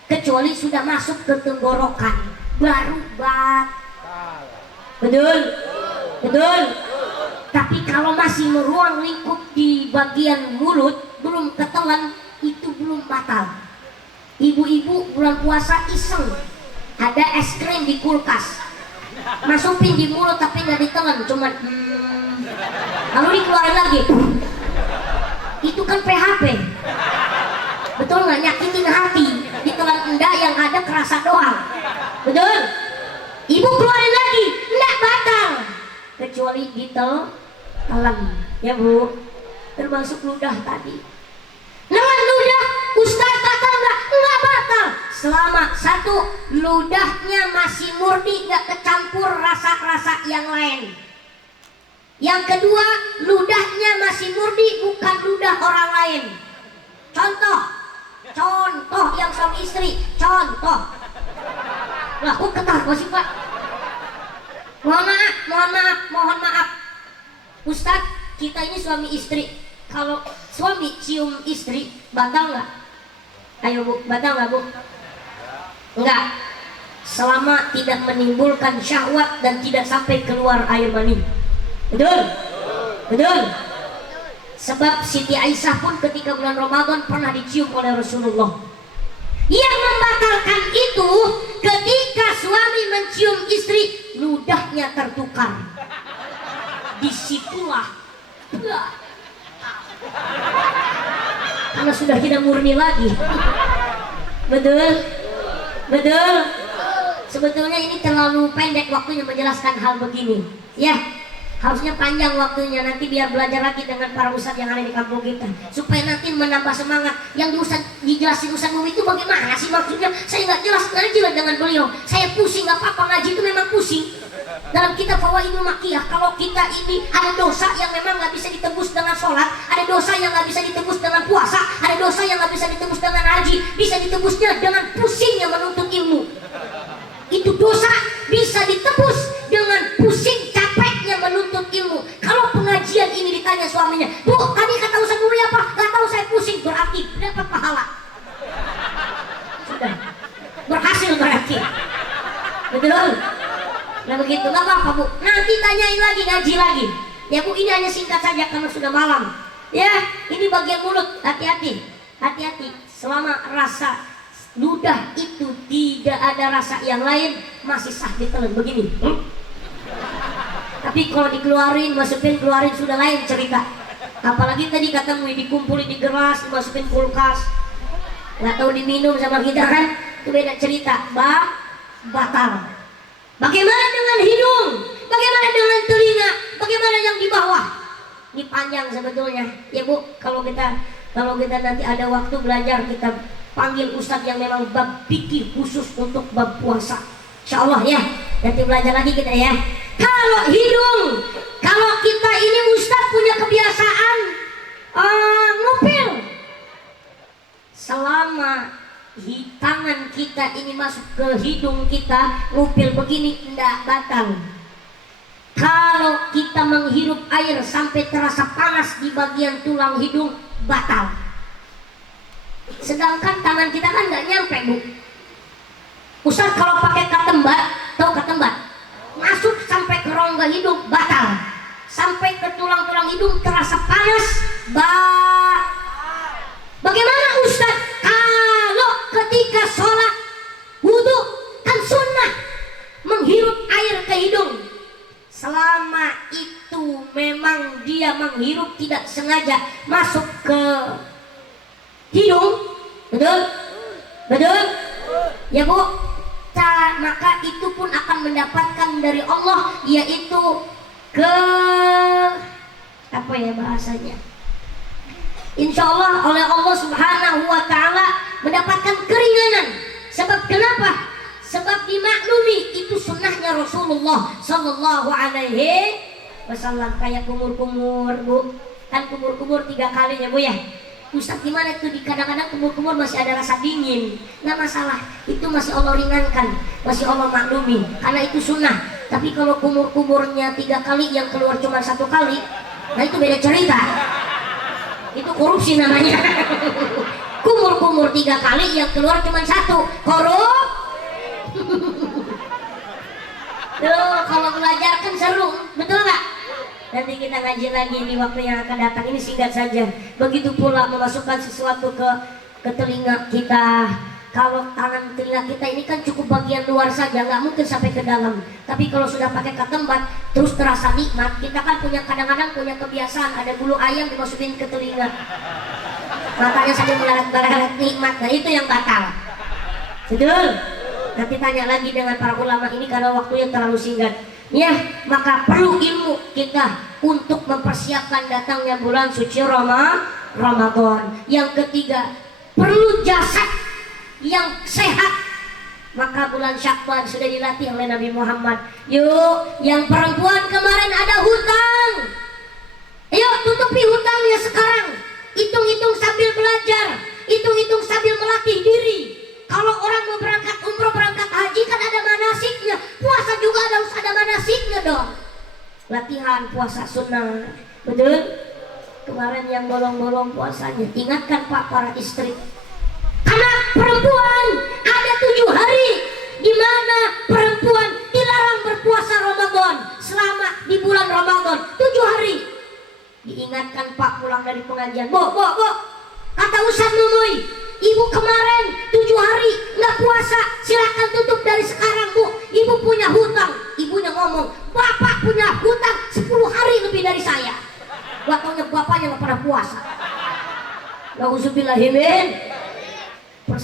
kecuali sudah masuk ke tenggorokan baru batal. Betul? Betul? Tapi kalau masih meruang lingkup di bagian mulut belum ketelan, itu belum batal. Ibu-ibu bulan puasa iseng, ada es krim di kulkas, masukin di mulut tapi nggak ditelan, cuman lalu dikeluarin lagi. Itu kan PHP. Betul nggak? Nyakitin hati. Ditelan enggak, yang ada kerasa doang. Betul? Ibu keluarin lagi, enggak batal, kecuali ditelan, ya Bu, termasuk ludah tadi. Nelan ludah, Ustaz batal enggak? Enggak batal selama 1, ludahnya masih murni, enggak kecampur rasa-rasa yang lain. Yang kedua, ludahnya masih murni, bukan ludah orang lain. Contoh yang suami istri, contoh. Lah kok ketawa sih Pak? Mohon maaf. Ustaz, kita ini suami istri. Kalau suami cium istri, batal nggak? Ayo Bu, batal nggak Bu? Enggak. Selama tidak menimbulkan syahwat dan tidak sampai keluar air mani. Betul? Betul? Sebab Siti Aisyah pun ketika bulan Ramadan pernah dicium oleh Rasulullah. Yang membatalkan itu ketika suami mencium istri, ludahnya tertukar. Disitulah karena sudah tidak murni lagi. Betul? Betul. Sebetulnya ini terlalu pendek waktunya menjelaskan hal begini. Ya, harusnya panjang waktunya, nanti biar belajar lagi dengan para ustadz yang ada di kampung kita, supaya nanti menambah semangat. Yang dijelasin Ustadz Mubi itu bagaimana sih maksudnya? Saya nggak jelas ngaji lah dengan beliau. Saya pusing, nggak apa-apa, ngaji itu memang pusing. Dalam kitab Fawaidul Makiyah, kalau kita ini ada dosa yang memang nggak bisa ditebus dengan sholat, ada dosa yang nggak bisa ditebus dengan puasa, ada dosa yang nggak bisa ditebus dengan haji, bisa ditebusnya dengan pusingnya menuntut ilmu. Itu dosa bisa ditebus dengan pusing capeknya menuntut ilmu. Kalau pengajian ini ditanya suaminya, Bu, tadi kata Ustaz Mubi apa? Gak tahu, saya pusing. Berarti dapat pahala. Sudah berhasil berarti. Betul? Nah begitu, gak apa-apa Bu, nanti tanyain lagi, ngaji lagi. Ya Bu, ini hanya singkat saja karena sudah malam. Ya, ini bagian mulut, hati-hati. Hati-hati, selama rasa ludah itu tidak ada rasa yang lain, masih sah ditelan begini. Tapi kalau dikeluarin, masukin, keluarin, sudah lain cerita. Apalagi tadi katamu dikumpulin di gelas, dimasukin kulkas, nggak tahu diminum sama kita kan, itu beda cerita. Batal. Bagaimana dengan hidung? Bagaimana dengan telinga? Bagaimana yang di bawah? Ini panjang sebetulnya. Ya Bu, kalau kita nanti ada waktu belajar, kita panggil ustadz yang memang bab fikih khusus untuk bab puasa. Insya Allah ya, nanti belajar lagi kita ya. Kalau hidung, kalau kita ini ustadz punya kebiasaan ngupil, selama tangan kita ini masuk ke hidung kita, ngupil begini tidak batal. Kalau kita menghirup air sampai terasa panas di bagian tulang hidung, batal. Sedangkan tangan kita kan nggak nyampe Bu. Ustaz kalau pakai katembat, tahu katembat? Masuk sampai ke rongga hidung, batal. Sampai ke tulang-tulang hidung terasa panas, bagaimana Ustaz? Kalau ketika sholat wudhu kan sunnah menghirup air ke hidung. Selama itu memang dia menghirup tidak sengaja masuk ke hidung, betul? Betul? Ya Bu, maka itu pun akan mendapatkan dari Allah, yaitu apa ya bahasanya? Insya Allah oleh Allah Subhanahu wa Ta'ala mendapatkan keringanan. Sebab kenapa? Sebab dimaklumi itu sunnahnya Rasulullah Sallallahu Alaihi Wasallam. Kayak kumur-kumur Bu, kan kumur-kumur 3 kali ya Bu ya. Ustaz gimana itu, di kadang-kadang kumur-kumur masih ada rasa dingin, nggak masalah, itu masih Allah ringankan, masih Allah maklumi, karena itu sunnah. Tapi kalau kumur-kumurnya 3 kali yang keluar cuma 1 kali, nah itu beda cerita, itu korupsi namanya. Kumur-kumur 3 kali yang keluar cuma 1, korup. Tuh kalau belajar kan seru, betul nggak? Nanti kita ngaji lagi di waktu yang akan datang. Ini singkat saja. Begitu pula memasukkan sesuatu ke telinga kita. Kalau tangan telinga kita ini kan cukup bagian luar saja, nggak mungkin sampai ke dalam. Tapi kalau sudah pakai katembat, terus terasa nikmat. Kita kan kadang-kadang punya kebiasaan ada bulu ayam dimasukin ke telinga. Matanya sambil melarat-larat nikmat. Nah itu yang batal. Betul? Nanti tanya lagi dengan para ulama ini karena waktunya terlalu singkat. Ya, maka perlu ilmu kita untuk mempersiapkan datangnya bulan suci Ramadan. Yang ketiga, perlu jasad yang sehat. Maka bulan Syakban sudah dilatih oleh Nabi Muhammad. Yuk, yang perempuan kemarin ada hutang, ayo tutupi hutangnya sekarang. Hitung-hitung sambil belajar, hitung-hitung sambil melatih diri. Kalau orang mau berangkat umroh, berangkat haji kan ada manasiknya. Puasa juga harus ada manasiknya dong. Latihan puasa sunnah, betul? Kemarin yang bolong-bolong puasanya, ingatkan Pak para istri. Karena perempuan ada 7 hari di mana perempuan dilarang berpuasa Ramadan selama di bulan Ramadan 7 hari. Diingatkan Pak pulang dari pengajian, Bu, kata Ustaz Mubi, Ibu kemarin 7 hari nggak puasa, silakan tutup dari sekarang Bu. Ibu punya hutang. Ibunya ngomong, Bapak punya hutang 10 hari lebih dari saya. Waktunya bapaknya nggak pernah puasa. Nauzubillahimin.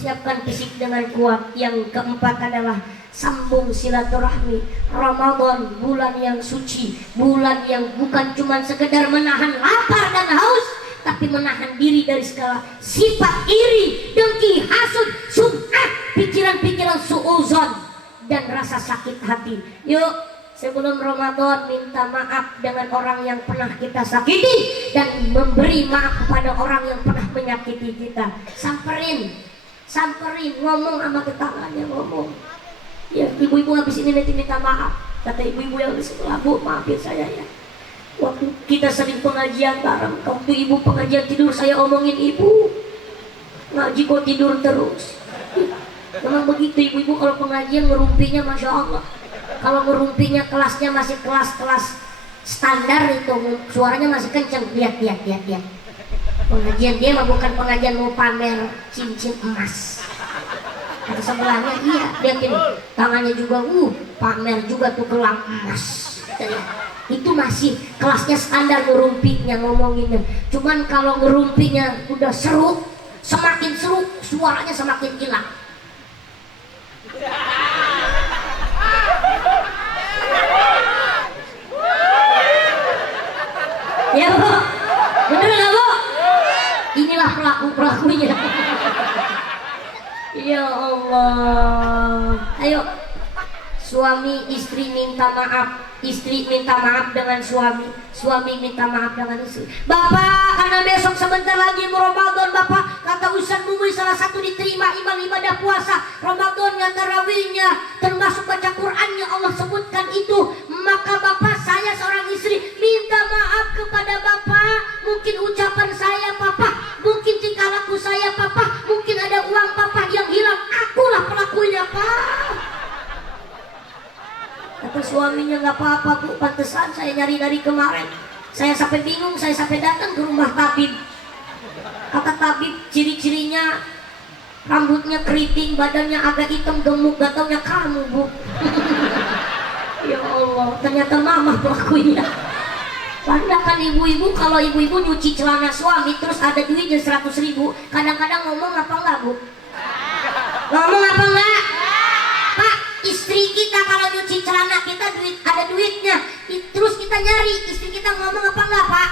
persiapkan fisik dengan kuat. Yang keempat adalah sambung silaturahmi. Ramadan bulan yang suci, bulan yang bukan cuma sekedar menahan lapar dan haus, tapi menahan diri dari segala sifat iri, dengki, hasud, sum'ah, pikiran-pikiran suuzon dan rasa sakit hati. Yuk, sebelum Ramadan minta maaf dengan orang yang pernah kita sakiti dan memberi maaf kepada orang yang pernah menyakiti kita. Samperin, ngomong sama tetangganya, ngomong. Ya, ibu-ibu habis ini nanti minta maaf. Kata ibu-ibu yang di sebelah, Bu, maafin saya ya. Waktu kita sering pengajian bareng, waktu ibu pengajian tidur saya omongin ibu, ngaji kok tidur terus. Memang begitu ibu-ibu kalau pengajian ngerumpinya Masya Allah. Kalau ngerumpinya kelasnya masih kelas-kelas standar itu, suaranya masih kenceng. Lihat. Pengajian dia mah bukan pengajian mau pamer cincin emas. Kata sebelahnya, iya, lihatin tangannya juga, pamer juga tuh gelang emas. Itu masih kelasnya standar ngerumpinya ngomonginnya. Cuman kalau ngerumpinya udah seru, semakin seru suaranya semakin hilang. Ya Bu, bener gak Bu? Inilah pelaku-pelakunya. Ya Allah. Ayo, suami istri minta maaf, istri minta maaf dengan suami, suami minta maaf dengan istri. Bapak, karena besok sebentar lagi Ramadan, Bapak, kata Ustaz Mumui salah satu diterima ibadah puasa Ramadannya, tarawihnya, termasuk baca Qur'annya, Allah sebutkan itu. Maka Bapak, saya seorang istri minta maaf kepada Bapak. Mungkin ucapan saya Bapak, mungkin tingkah laku saya Bapak, mungkin ada uang Bapak yang hilang, akulah pelakunya Pak. Kata suaminya, nggak apa-apa Bu, pantesan saya nyari dari kemarin. Saya sampai bingung, saya sampai datang ke rumah tabib. Kata tabib, ciri-cirinya rambutnya keriting, badannya agak hitam gemuk, gak taunya kamu Bu. Ya Allah, ternyata mama pelakunya. Padahal kan ibu-ibu, kalau ibu-ibu nyuci celana suami terus ada duitnya 100.000, kadang-kadang ngomong apa enggak Bu? Ngomong apa enggak? Pak, istri kita kalau nyuci celana kita ada duitnya, terus kita nyari, istri kita ngomong apa enggak Pak?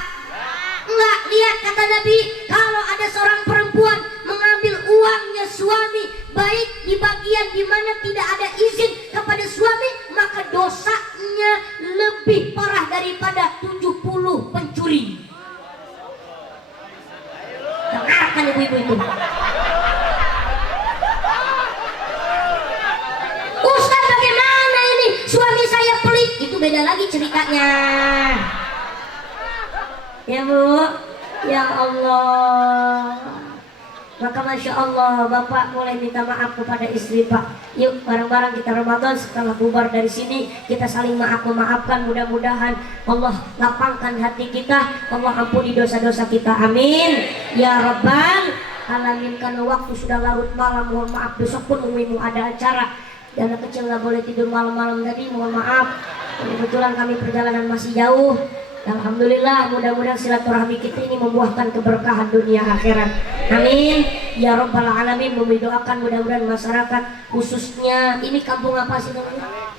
Enggak. Lihat kata Nabi, kalau ada seorang perempuan mengambil uangnya suami, baik di bagian di mana tidak ada izin kepada suami, maka dosanya lebih parah daripada 70 pencuri. Dengarkan ibu-ibu itu. Ustaz, bagaimana ini? Suami saya pelit. Itu beda lagi ceritanya. Ya Bu, ya Allah. Maka Masya Allah, Bapak mulai minta maaf kepada istri Pak. Yuk bareng-bareng kita Ramadan, setelah bubar dari sini kita saling memaafkan. Mudah-mudahan Allah lapangkan hati kita, Allah ampuni dosa-dosa kita, amin ya Rabbal Alamin. Karena waktu sudah larut malam, mohon maaf, besok pun umimu ada acara. Anak kecil nggak boleh tidur malam-malam tadi, mohon maaf. Kebetulan kami perjalanan masih jauh. Alhamdulillah, mudah-mudahan silaturahmi kita ini membuahkan keberkahan dunia akhirat, amin ya Rabbal Alamin. Kami doakan mudah-mudahan masyarakat, khususnya ini kampung apa sih namanya?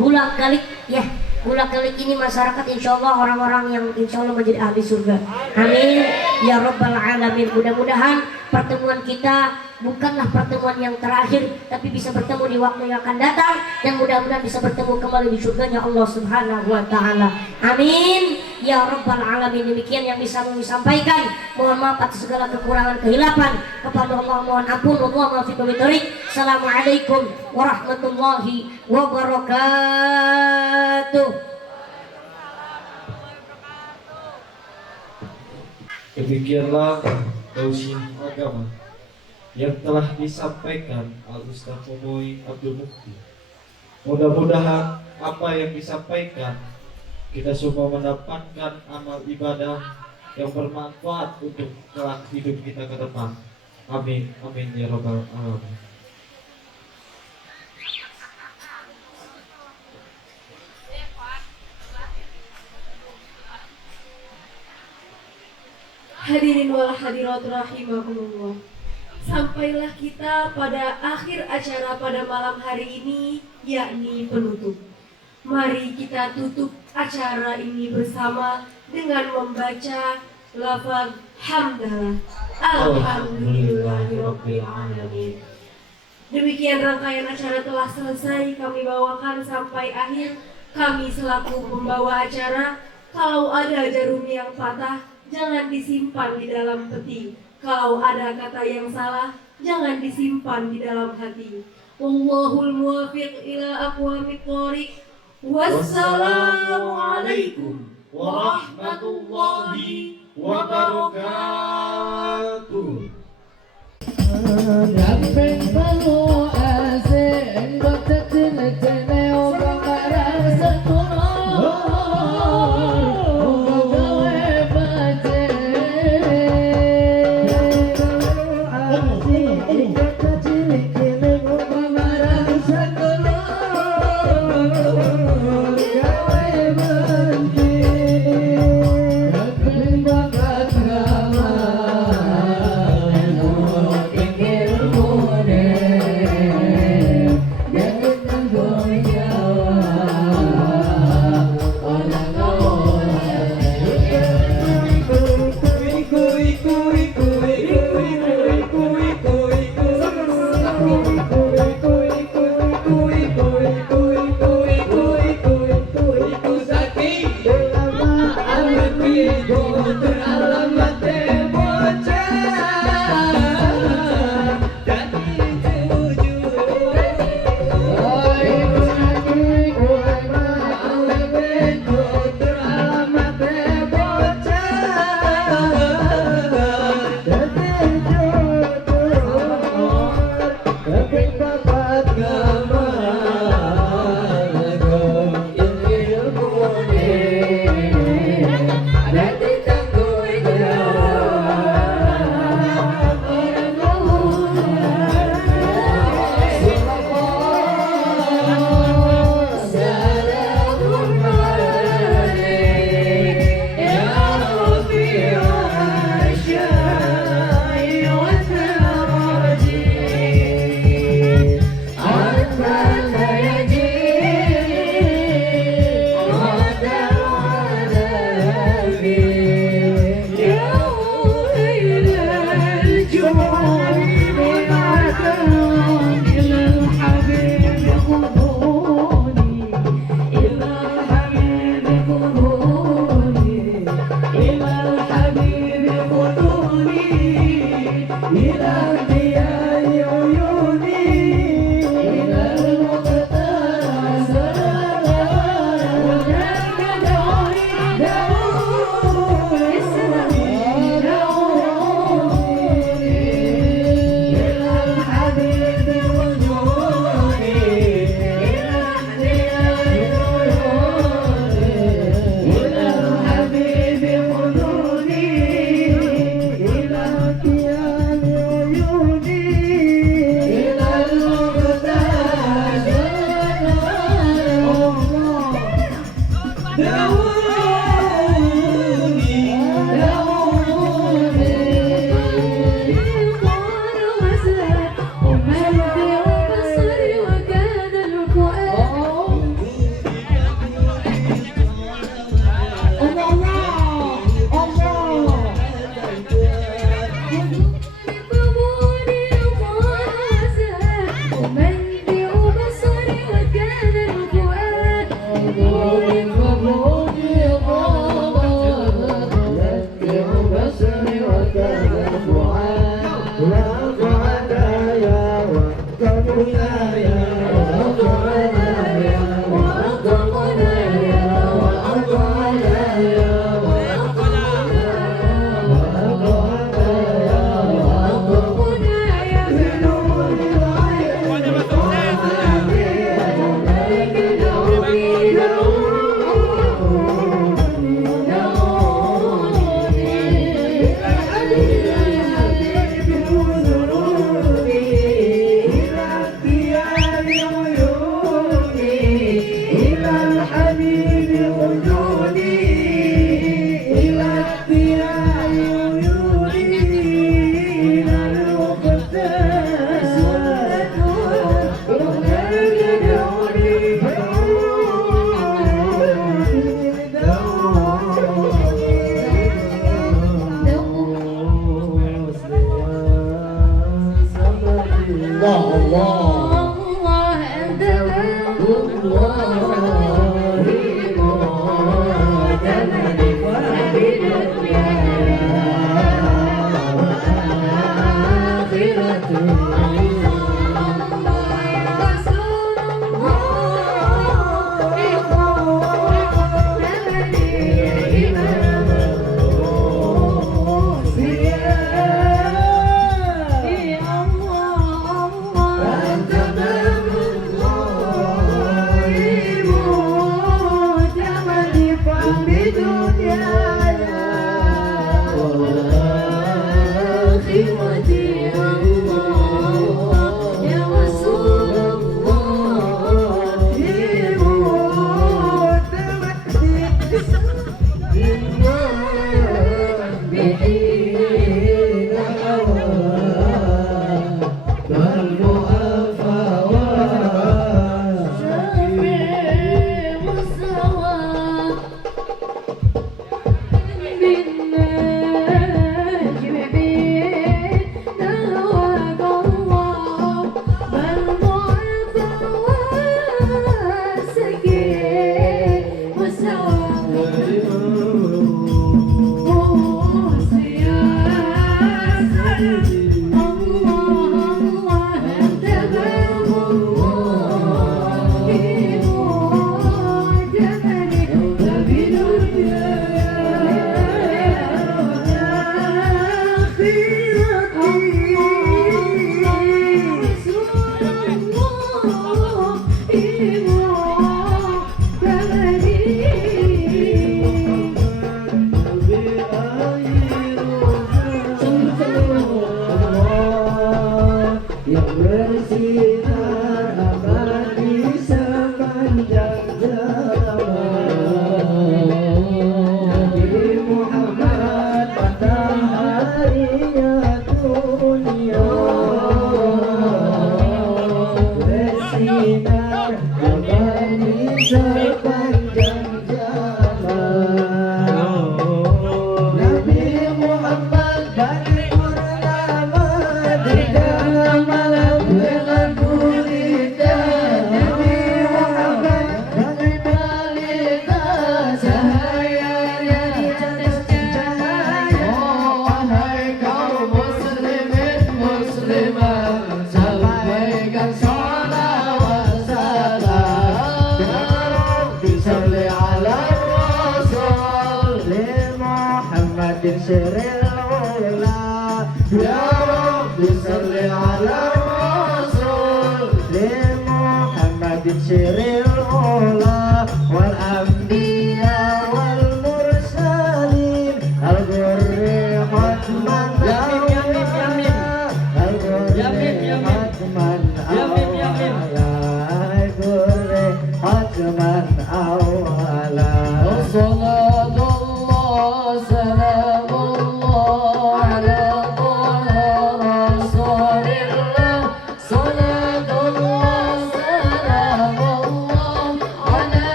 Bulak Galik ya. Bulak Galik ini masyarakat insya Allah orang-orang yang insya Allah menjadi ahli surga, amin ya Rabbal Alamin. Mudah-mudahan pertemuan kita bukanlah pertemuan yang terakhir, tapi bisa bertemu di waktu yang akan datang, dan mudah-mudahan bisa bertemu kembali di surganya Allah Subhanahu wa Ta'ala, amin ya Rabbal Alamin. Demikian yang bisa kami sampaikan. Mohon maaf atas segala kekurangan kehilapan. Kepada Allah mohon ampun. Wallahu muwaffiq bishawab. Assalamualaikum warahmatullahi wabarakatuh. Demikianlah tausiah agama yang telah disampaikan Al-Ustaz Mumui Abdul Mukti. Mudah-mudahan apa yang disampaikan kita semua mendapatkan amal ibadah yang bermanfaat untuk kelak hidup kita ke depan. Amin, amin ya Rabbal Alamin. Hadirin wal hadirat rahimakumullah. Sampailah kita pada akhir acara pada malam hari ini, yakni penutup. Mari kita tutup acara ini bersama dengan membaca lafaz hamdalah. Alhamdulillahirabbil alamin. Demikian rangkaian acara telah selesai kami bawakan sampai akhir. Kami selaku pembawa acara, kalau ada jarum yang patah, jangan disimpan di dalam peti. Kalau ada kata yang salah, jangan disimpan di dalam hati. Wallahul muwaffiq ila aqwamit thoriq. Wassalamualaikum warahmatullahi wabarakatuh.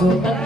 Sultan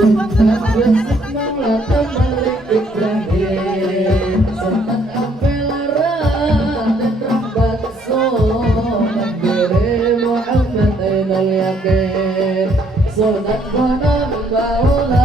Sunat resik manglata Malik Ibrahim Sunat ampelara dan rambat Sunat diri Muhammad ainul yakin Sunat konon baula